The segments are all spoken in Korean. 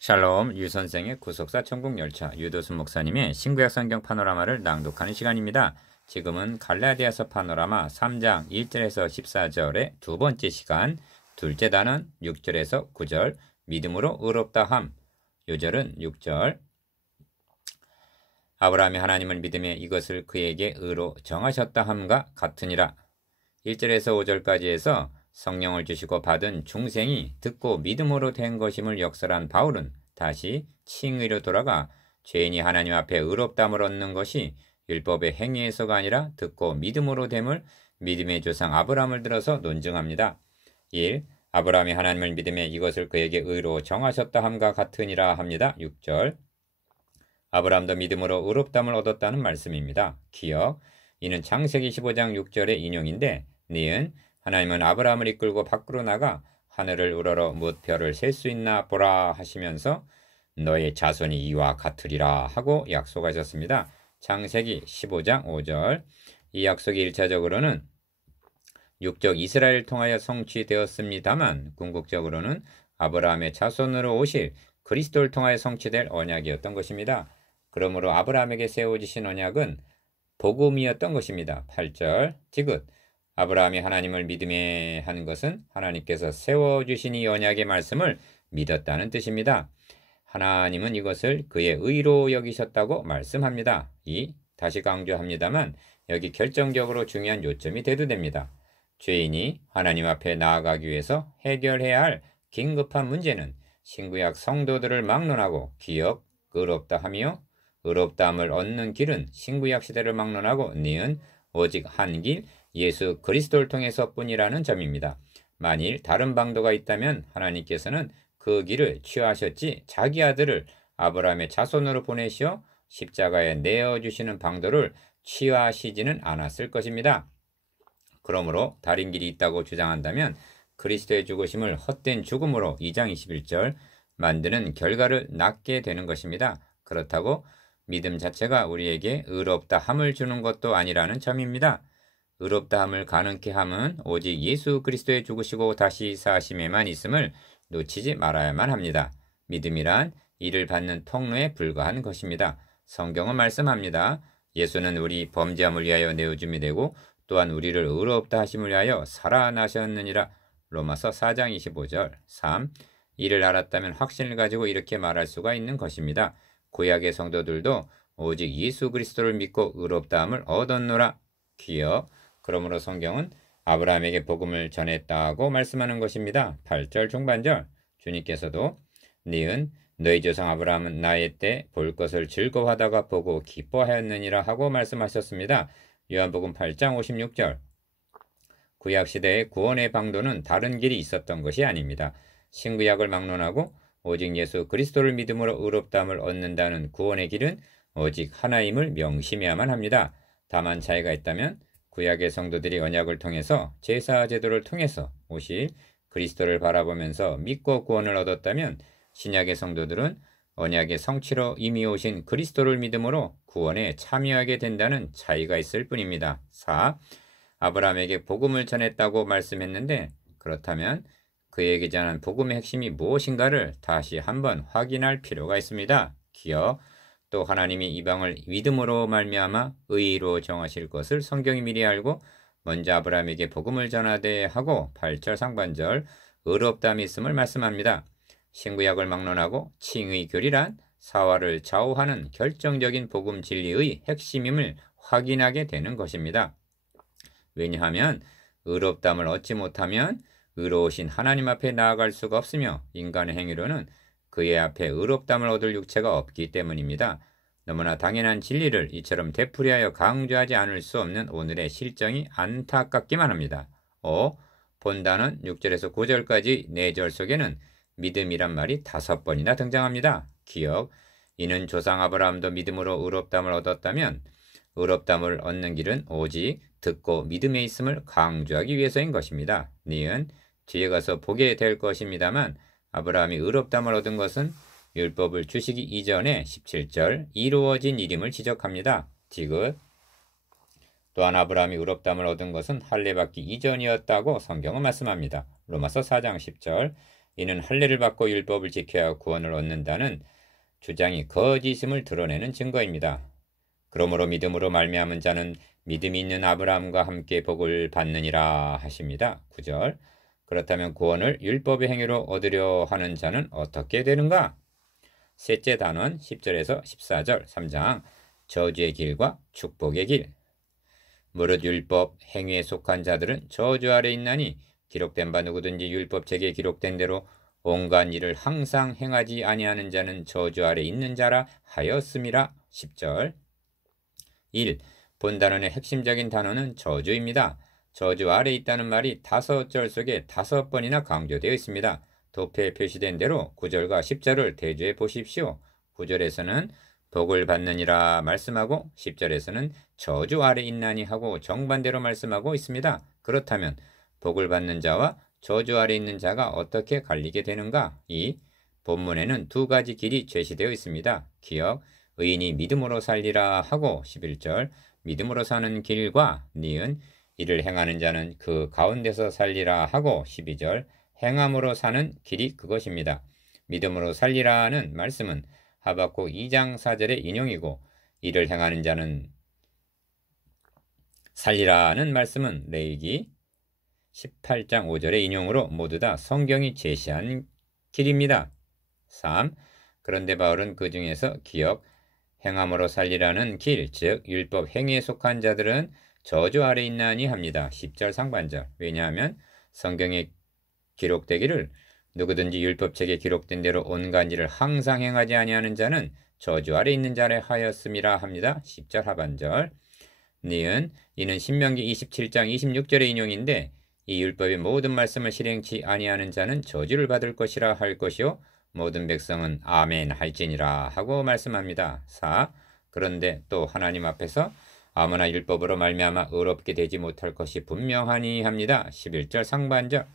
샬롬, 유선생의 구속사 천국열차, 유도순 목사님의 신구약 성경 파노라마를 낭독하는 시간입니다. 지금은 갈라디아서 파노라마 3장 1절에서 14절의 두 번째 시간, 둘째 단은 6절에서 9절, 믿음으로 의롭다 함. 요절은 6절. 아브라함이 하나님을 믿음에 이것을 그에게 의로 정하셨다 함과 같으니라. 1절에서 5절까지 해서 성령을 주시고 받은 중생이 듣고 믿음으로 된 것임을 역설한 바울은 다시 칭의로 돌아가 죄인이 하나님 앞에 의롭다함을 얻는 것이 율법의 행위에서가 아니라 듣고 믿음으로 됨을 믿음의 조상 아브라함을 들어서 논증합니다. 1. 아브라함이 하나님을 믿음에 이것을 그에게 의로 정하셨다 함과 같으니라 합니다. 6절. 아브라함도 믿음으로 의롭다함을 얻었다는 말씀입니다. 기억. 이는 창세기 15장 6절의 인용인데 니은 하나님은 아브라함을 이끌고 밖으로 나가 하늘을 우러러 뭇 별을 셀 수 있나 보라 하시면서 너의 자손이 이와 같으리라 하고 약속하셨습니다. 창세기 15장 5절. 이 약속이 1차적으로는 육적 이스라엘을 통하여 성취되었습니다만 궁극적으로는 아브라함의 자손으로 오실 그리스도를 통하여 성취될 언약이었던 것입니다. 그러므로 아브라함에게 세워지신 언약은 복음이었던 것입니다. 8절. 디귿. 아브라함이 하나님을 믿음에 한 것은 하나님께서 세워주신 이 언약의 말씀을 믿었다는 뜻입니다. 하나님은 이것을 그의 의로 여기셨다고 말씀합니다. 다시 강조합니다만 여기 결정적으로 중요한 요점이 대두됩니다. 죄인이 하나님 앞에 나아가기 위해서 해결해야 할 긴급한 문제는 신구약 성도들을 막론하고 기억, 의롭다 하며 의롭다함을 얻는 길은 신구약 시대를 막론하고 니은 오직 한 길, 예수 그리스도를 통해서 뿐이라는 점입니다. 만일 다른 방도가 있다면 하나님께서는 그 길을 취하셨지 자기 아들을 아브라함의 자손으로 보내시어 십자가에 내어주시는 방도를 취하시지는 않았을 것입니다. 그러므로 다른 길이 있다고 주장한다면 그리스도의 죽으심을 헛된 죽음으로 2장 21절 만드는 결과를 낳게 되는 것입니다. 그렇다고 믿음 자체가 우리에게 의롭다 함을 주는 것도 아니라는 점입니다. 의롭다 함을 가능케 함은 오직 예수 그리스도의 죽으시고 다시 사심에만 있음을 놓치지 말아야만 합니다. 믿음이란 이를 받는 통로에 불과한 것입니다. 성경은 말씀합니다. 예수는 우리 범죄함을 위하여 내어줌이 되고 또한 우리를 의롭다 하심을 위하여 살아나셨느니라. 로마서 4장 25절. 3. 이를 알았다면 확신을 가지고 이렇게 말할 수가 있는 것입니다. 구약의 성도들도 오직 예수 그리스도를 믿고 의롭다함을 얻었노라. 기억. 그러므로 성경은 아브라함에게 복음을 전했다고 말씀하는 것입니다. 8절 중반절. 주님께서도 니은 너희 조상 아브라함은 나의 때 볼 것을 즐거워하다가 보고 기뻐하였느니라 하고 말씀하셨습니다. 요한복음 8장 56절. 구약시대의 구원의 방도는 다른 길이 있었던 것이 아닙니다. 신구약을 막론하고 오직 예수 그리스도를 믿음으로 의롭다함을 얻는다는 구원의 길은 오직 하나임을 명심해야만 합니다. 다만 차이가 있다면 구약의 성도들이 언약을 통해서 제사 제도를 통해서 오실 그리스도를 바라보면서 믿고 구원을 얻었다면 신약의 성도들은 언약의 성취로 이미 오신 그리스도를 믿음으로 구원에 참여하게 된다는 차이가 있을 뿐입니다. 4. 아브라함에게 복음을 전했다고 말씀했는데 그렇다면 그에게 전한 복음의 핵심이 무엇인가를 다시 한번 확인할 필요가 있습니다. 기억. 또 하나님이 이방을 믿음으로 말미암아 의로 정하실 것을 성경이 미리 알고 먼저 아브라함에게 복음을 전하되 하고 8절 상반절 의롭다함이 있음을 말씀합니다. 신구약을 막론하고 칭의 교리란 사화를 좌우하는 결정적인 복음 진리의 핵심임을 확인하게 되는 것입니다. 왜냐하면 의롭다함을 얻지 못하면 의로우신 하나님 앞에 나아갈 수가 없으며 인간의 행위로는 그의 앞에 의롭다함을 얻을 육체가 없기 때문입니다. 너무나 당연한 진리를 이처럼 되풀이하여 강조하지 않을 수 없는 오늘의 실정이 안타깝기만 합니다. 5. 본단은 6절에서 9절까지 4절 속에는 믿음이란 말이 5번이나 등장합니다. 기억. 이는 조상 아브라함도 믿음으로 의롭다함을 얻었다면 의롭다함을 얻는 길은 오직 듣고 믿음에 있음을 강조하기 위해서인 것입니다. 니은 뒤에 가서 보게 될 것입니다만 아브라함이 의롭다함을 얻은 것은 율법을 주시기 이전에 17절 이루어진 일임을 지적합니다. 디귿. 또한 아브라함이 의롭다함을 얻은 것은 할례 받기 이전이었다고 성경은 말씀합니다. 로마서 4장 10절. 이는 할례를 받고 율법을 지켜야 구원을 얻는다는 주장이 거짓임을 드러내는 증거입니다. 그러므로 믿음으로 말미암은 자는 믿음이 있는 아브라함과 함께 복을 받느니라 하십니다. 9절. 그렇다면 구원을 율법의 행위로 얻으려 하는 자는 어떻게 되는가? 셋째 단원 10절에서 14절 3장 저주의 길과 축복의 길. 무릇 율법 행위에 속한 자들은 저주 아래 있나니 기록된 바 누구든지 율법책에 기록된 대로 온갖 일을 항상 행하지 아니하는 자는 저주 아래 있는 자라 하였음이라. 10절. 1. 본 단원의 핵심적인 단어는 저주입니다. 저주 아래 있다는 말이 5절 속에 5번이나 강조되어 있습니다. 도표에 표시된 대로 9절과 10절을 대조해 보십시오. 9절에서는 복을 받느니라 말씀하고 10절에서는 저주 아래 있나니 하고 정반대로 말씀하고 있습니다. 그렇다면 복을 받는 자와 저주 아래 있는 자가 어떻게 갈리게 되는가? 2. 본문에는 2가지 길이 제시되어 있습니다. 기억, 의인이 믿음으로 살리라 하고 11절 믿음으로 사는 길과 니은 이를 행하는 자는 그 가운데서 살리라 하고 12절 행함으로 사는 길이 그것입니다. 믿음으로 살리라는 말씀은 하박국 2장 4절의 인용이고 이를 행하는 자는 살리라는 말씀은 레위기 18장 5절의 인용으로 모두 다 성경이 제시한 길입니다. 3. 그런데 바울은 그 중에서 기억, 행함으로 살리라는 길, 즉 율법 행위에 속한 자들은 저주 아래 있나니 합니다. 10절 상반절. 왜냐하면 성경에 기록되기를 누구든지 율법책에 기록된 대로 온갖 일을 항상 행하지 아니하는 자는 저주 아래 있는 자라 하였음이라 합니다. 10절 하반절. 니은 이는 신명기 27장 26절의 인용인데 이 율법의 모든 말씀을 실행치 아니하는 자는 저주를 받을 것이라 할 것이요 모든 백성은 아멘 할지니라 하고 말씀합니다. 4. 그런데 또 하나님 앞에서 아무나 율법으로 말미암아 의롭게 되지 못할 것이 분명하니 합니다. 11절 상반절.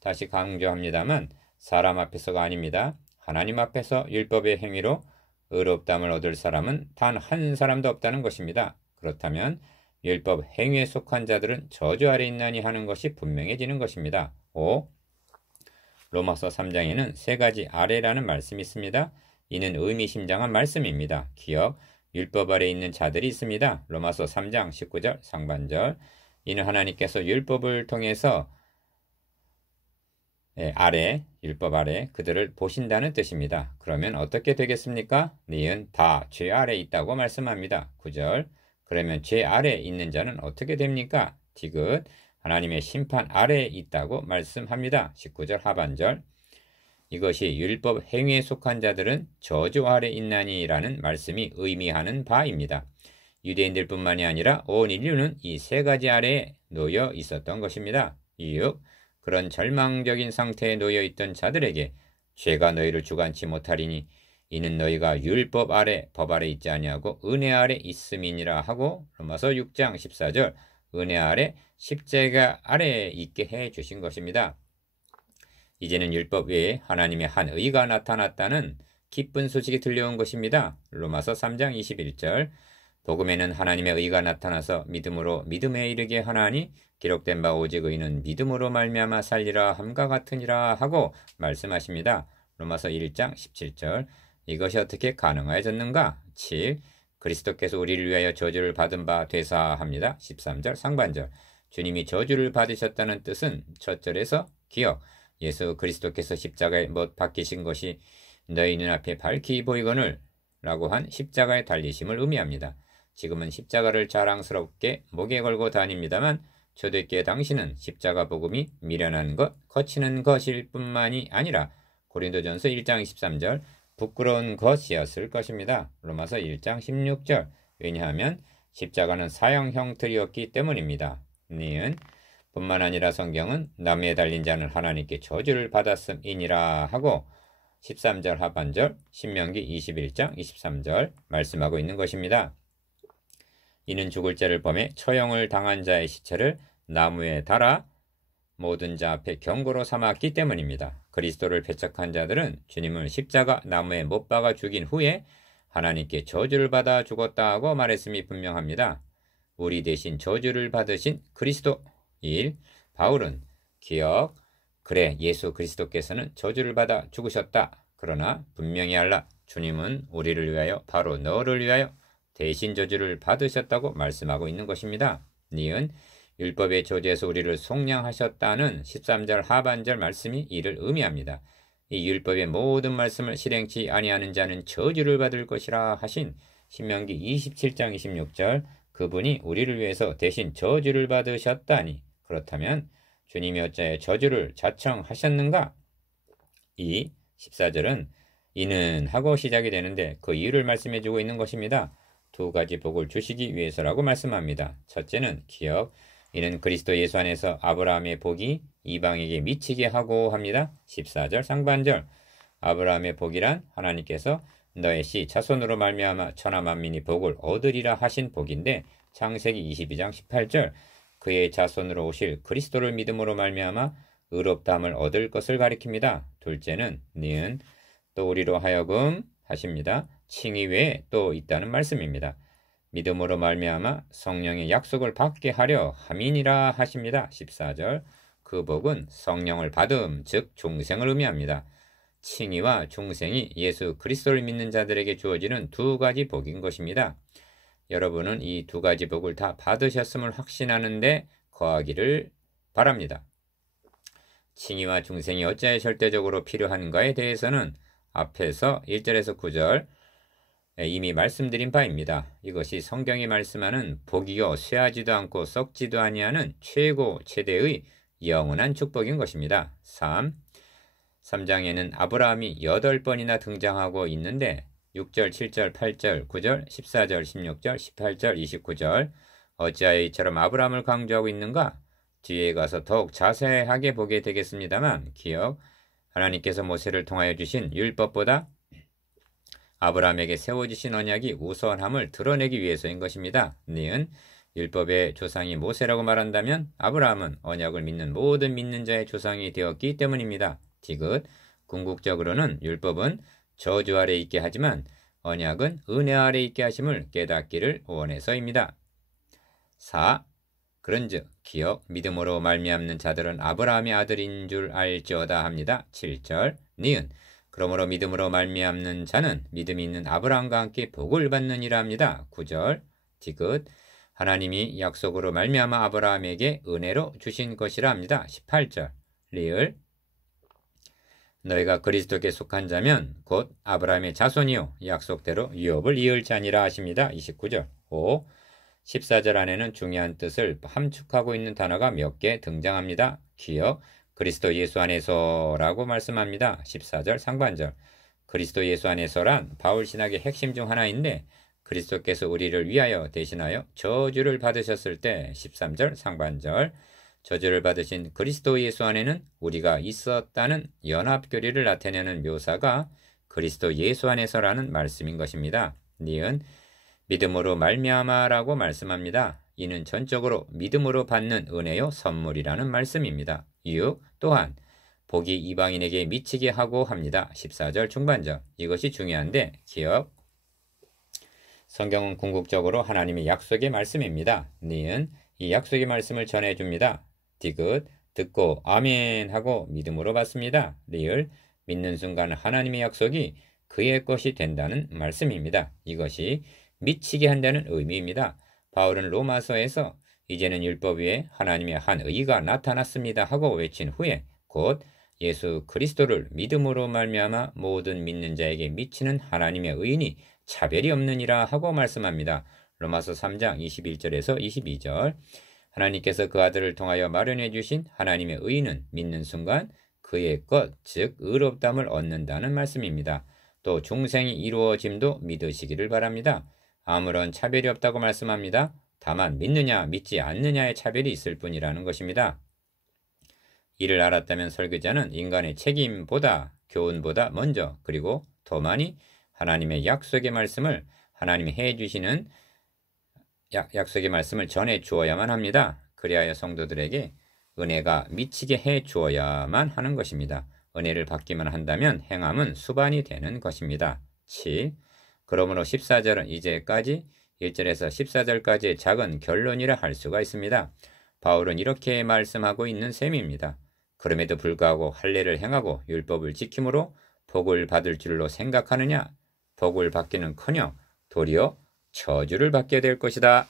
다시 강조합니다만 사람 앞에서가 아닙니다. 하나님 앞에서 율법의 행위로 의롭담을 얻을 사람은 단 한 사람도 없다는 것입니다. 그렇다면 율법 행위에 속한 자들은 저주 아래 있나니 하는 것이 분명해지는 것입니다. 5. 로마서 3장에는 3가지 아래라는 말씀이 있습니다. 이는 의미심장한 말씀입니다. 기억, 율법 아래 있는 자들이 있습니다. 로마서 3장 19절 상반절. 이는 하나님께서 율법을 통해서 율법 아래 그들을 보신다는 뜻입니다. 그러면 어떻게 되겠습니까? 니은 다 죄 아래 있다고 말씀합니다. 9절. 그러면 죄 아래 있는 자는 어떻게 됩니까? 디귿 하나님의 심판 아래에 있다고 말씀합니다. 19절 하반절. 이것이 율법 행위에 속한 자들은 저주 아래 있나니라는 말씀이 의미하는 바입니다. 유대인들뿐만이 아니라 온 인류는 이 3가지 아래에 놓여 있었던 것입니다. 6. 그런 절망적인 상태에 놓여 있던 자들에게 죄가 너희를 주관치 못하리니 이는 너희가 율법 아래 법 아래 있지 아니하고 은혜 아래 있음이니라 하고 로마서 6장 14절 은혜 아래 십자가 아래에 있게 해 주신 것입니다. 이제는 율법 외에 하나님의 한 의가 나타났다는 기쁜 소식이 들려온 것입니다. 로마서 3장 21절 복음에는 하나님의 의가 나타나서 믿음으로 믿음에 이르게 하나니 기록된 바 오직 의는 믿음으로 말미암아 살리라 함과 같으니라 하고 말씀하십니다. 로마서 1장 17절 이것이 어떻게 가능하여졌는가? 7. 그리스도께서 우리를 위하여 저주를 받은 바 되사합니다. 13절 상반절. 주님이 저주를 받으셨다는 뜻은 첫 절에서 기억, 예수 그리스도께서 십자가에 못 박히신 것이 너희 눈앞에 밝히 보이거늘 라고 한 십자가의 달리심을 의미합니다. 지금은 십자가를 자랑스럽게 목에 걸고 다닙니다만 초대교회 당시는 십자가 복음이 미련한 것, 거치는 것일 뿐만이 아니라 고린도전서 1장 23절 부끄러운 것이었을 것입니다. 로마서 1장 16절 왜냐하면 십자가는 사형 형틀이었기 때문입니다. 니은 뿐만 아니라 성경은 나무에 달린 자는 하나님께 저주를 받았음이니라 하고 13절 하반절 신명기 21장 23절 말씀하고 있는 것입니다. 이는 죽을 자를 범해 처형을 당한 자의 시체를 나무에 달아 모든 자 앞에 경고로 삼았기 때문입니다. 그리스도를 배척한 자들은 주님을 십자가 나무에 못 박아 죽인 후에 하나님께 저주를 받아 죽었다고 말했음이 분명합니다. 우리 대신 저주를 받으신 그리스도 1. 바울은 기억 그래 예수 그리스도께서는 저주를 받아 죽으셨다. 그러나 분명히 알라. 주님은 우리를 위하여 바로 너를 위하여 대신 저주를 받으셨다고 말씀하고 있는 것입니다. 니은 율법의 저주에서 우리를 속량하셨다는 13절 하반절 말씀이 이를 의미합니다. 이 율법의 모든 말씀을 실행치 아니하는 자는 저주를 받을 것이라 하신 신명기 27장 26절 그분이 우리를 위해서 대신 저주를 받으셨다니 그렇다면 주님이 어찌하여 저주를 자청하셨는가? 이 14절은 이는 하고 시작이 되는데 그 이유를 말씀해주고 있는 것입니다. 두 가지 복을 주시기 위해서라고 말씀합니다. 첫째는 기억, 이는 그리스도 예수 안에서 아브라함의 복이 이방에게 미치게 하고 합니다. 14절 상반절 아브라함의 복이란 하나님께서 너의 씨 자손으로 말미암아 천하 만민이 복을 얻으리라 하신 복인데 창세기 22장 18절 그의 자손으로 오실 그리스도를 믿음으로 말미암아 의롭다함을 얻을 것을 가리킵니다. 둘째는 니은 또 우리로 하여금 하십니다. 칭의 외에 또 있다는 말씀입니다. 믿음으로 말미암아 성령의 약속을 받게 하려 함이니라 하십니다. 14절 그 복은 성령을 받음 즉 중생을 의미합니다. 칭의와 중생이 예수 그리스도를 믿는 자들에게 주어지는 두 가지 복인 것입니다. 여러분은 이 두 가지 복을 다 받으셨음을 확신하는데 거하기를 바랍니다. 칭의와 중생이 어찌하여 절대적으로 필요한가에 대해서는 앞에서 1절에서 9절 이미 말씀드린 바입니다. 이것이 성경이 말씀하는 복이요 쇠하지도 않고 썩지도 아니하는 최고 최대의 영원한 축복인 것입니다. 3장에는 아브라함이 8번이나 등장하고 있는데 6절, 7절, 8절, 9절, 14절, 16절, 18절, 29절 어찌하여 이처럼 아브라함을 강조하고 있는가? 뒤에 가서 더욱 자세하게 보게 되겠습니다만 기억, 하나님께서 모세를 통하여 주신 율법보다 아브라함에게 세워주신 언약이 우선함을 드러내기 위해서인 것입니다. 니은 율법의 조상이 모세라고 말한다면 아브라함은 언약을 믿는 모든 믿는 자의 조상이 되었기 때문입니다. 디귿 궁극적으로는 율법은 저주 아래 있게 하지만 언약은 은혜 아래 있게 하심을 깨닫기를 원해서입니다. 4. 그런즉 기억 믿음으로 말미암는 자들은 아브라함의 아들인 줄 알지어다 합니다. 7절 니은 그러므로 믿음으로 말미암는 자는 믿음이 있는 아브라함과 함께 복을 받느니라 합니다. 9절 디귿 하나님이 약속으로 말미암아 아브라함에게 은혜로 주신 것이라 합니다. 18절 리을 너희가 그리스도께 속한 자면 곧 아브라함의 자손이요 약속대로 유업을 이을 자니라 하십니다. 29절 5. 14절 안에는 중요한 뜻을 함축하고 있는 단어가 몇 개 등장합니다. 기억 그리스도 예수 안에서라고 말씀합니다. 14절 상반절 그리스도 예수 안에서란 바울 신학의 핵심 중 하나인데 그리스도께서 우리를 위하여 대신하여 저주를 받으셨을 때 13절 상반절 저주를 받으신 그리스도 예수 안에는 우리가 있었다는 연합교리를 나타내는 묘사가 그리스도 예수 안에서라는 말씀인 것입니다. 니은 믿음으로 말미암아라고 말씀합니다. 이는 전적으로 믿음으로 받는 은혜요 선물이라는 말씀입니다. 6. 또한 복이 이방인에게 미치게 하고 합니다. 14절 중반절 이것이 중요한데 기억 성경은 궁극적으로 하나님의 약속의 말씀입니다. 니은 이 약속의 말씀을 전해줍니다. 디귿 듣고 아멘 하고 믿음으로 받습니다. 리을 믿는 순간 하나님의 약속이 그의 것이 된다는 말씀입니다. 이것이 미치게 한다는 의미입니다. 바울은 로마서에서 이제는 율법 위에 하나님의 한 의가 나타났습니다 하고 외친 후에 곧 예수 그리스도를 믿음으로 말미암아 모든 믿는 자에게 미치는 하나님의 의인이 차별이 없느니라 하고 말씀합니다. 로마서 3장 21절에서 22절 하나님께서 그 아들을 통하여 마련해 주신 하나님의 의인은 믿는 순간 그의 것, 즉 의롭다함을 얻는다는 말씀입니다. 또 중생이 이루어짐도 믿으시기를 바랍니다. 아무런 차별이 없다고 말씀합니다. 다만 믿느냐 믿지 않느냐의 차별이 있을 뿐이라는 것입니다. 이를 알았다면 설교자는 인간의 책임보다 교훈보다 먼저 그리고 더 많이 하나님의 약속의 말씀을 하나님이 해주시는 약속의 말씀을 전해 주어야만 합니다. 그리하여 성도들에게 은혜가 미치게 해 주어야만 하는 것입니다. 은혜를 받기만 한다면 행함은 수반이 되는 것입니다. 7. 그러므로 14절은 이제까지 1절에서 14절까지의 작은 결론이라 할 수가 있습니다. 바울은 이렇게 말씀하고 있는 셈입니다. 그럼에도 불구하고 할례를 행하고 율법을 지킴으로 복을 받을 줄로 생각하느냐? 복을 받기는커녕 도리어 저주를 받게 될 것이다.